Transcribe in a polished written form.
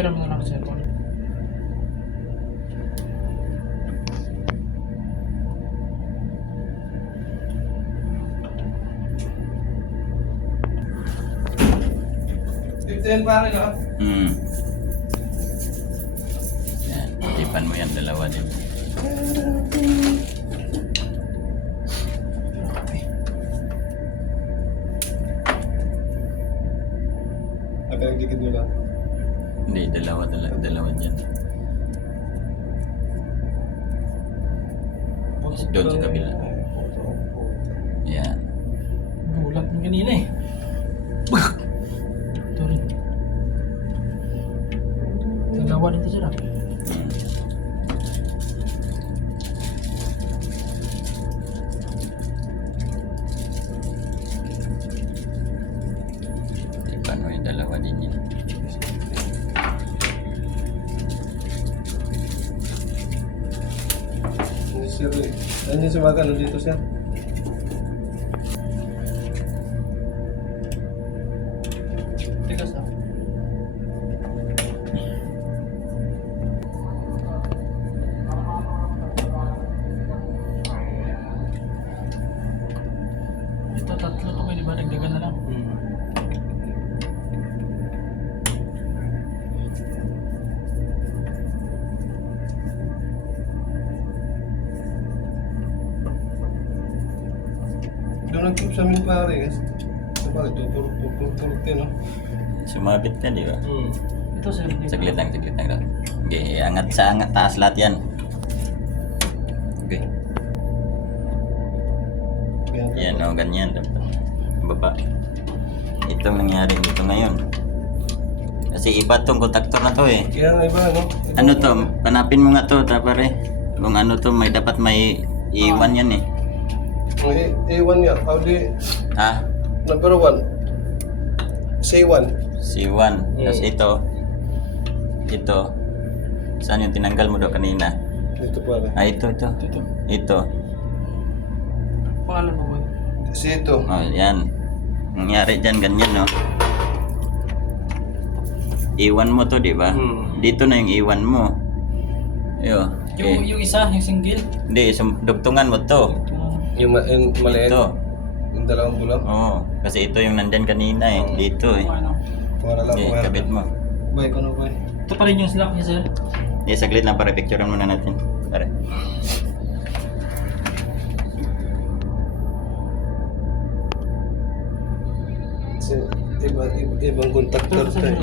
Picture mo na lang sa cellphone. Ito pare no? Yan, tipan mo yan, dalawa din. Nagdikit mo lang. Hindi, dalawa dyan. Doon sa kabila. Yan. Gulat mo kanina eh. Ito rin. Dalawa nito sila. Tipan mo yung dalawa din yan. Sir, ano yung sumaga? Ano dito sir? Tigas na. Ito, tatlo to kayo, di ba? Dagdagan na lang. Doon nag-trip sa amin pare. Bakit? Puro no? Sumabit ka, di ba? Ito, sir. Saglit lang daw. Okay, angat taas lahat yan. Okay. Yan o, ganyan dapat. Baba. Itong nangyari dito ngayon. Kasi iba tong kontaktor na to eh. Kaya nga iba no? Ano to? Panapin mo nga to, tapare. Kung ano to, dapat may iwan yan eh. A1 niya. How do you... Ha? Number 1. Say 1. C1. Tapos ito. Saan yung tinanggal mo daw kanina? Dito pare. Ah, ito. Ito. Pangalan mo, boy? Kasi ito. Oh, yan. Nangyari dyan, ganyan, no? Iwan mo to, di ba? Dito na yung iwan mo. Yo. Okay. Yung isa, yung single. Hindi, dugtungan mo to. Yung maliit. Ito. Yung dalawang bulak. Oo. Kasi ito yung nandyan kanina eh. Dito eh. Ano? Para lang. Okay, kabit mo. Bay, kono bay. Ito pa rin yung slack niya, sir. Saglit lang para picturean muna natin. Pare. Kasi ibang contactor tayo.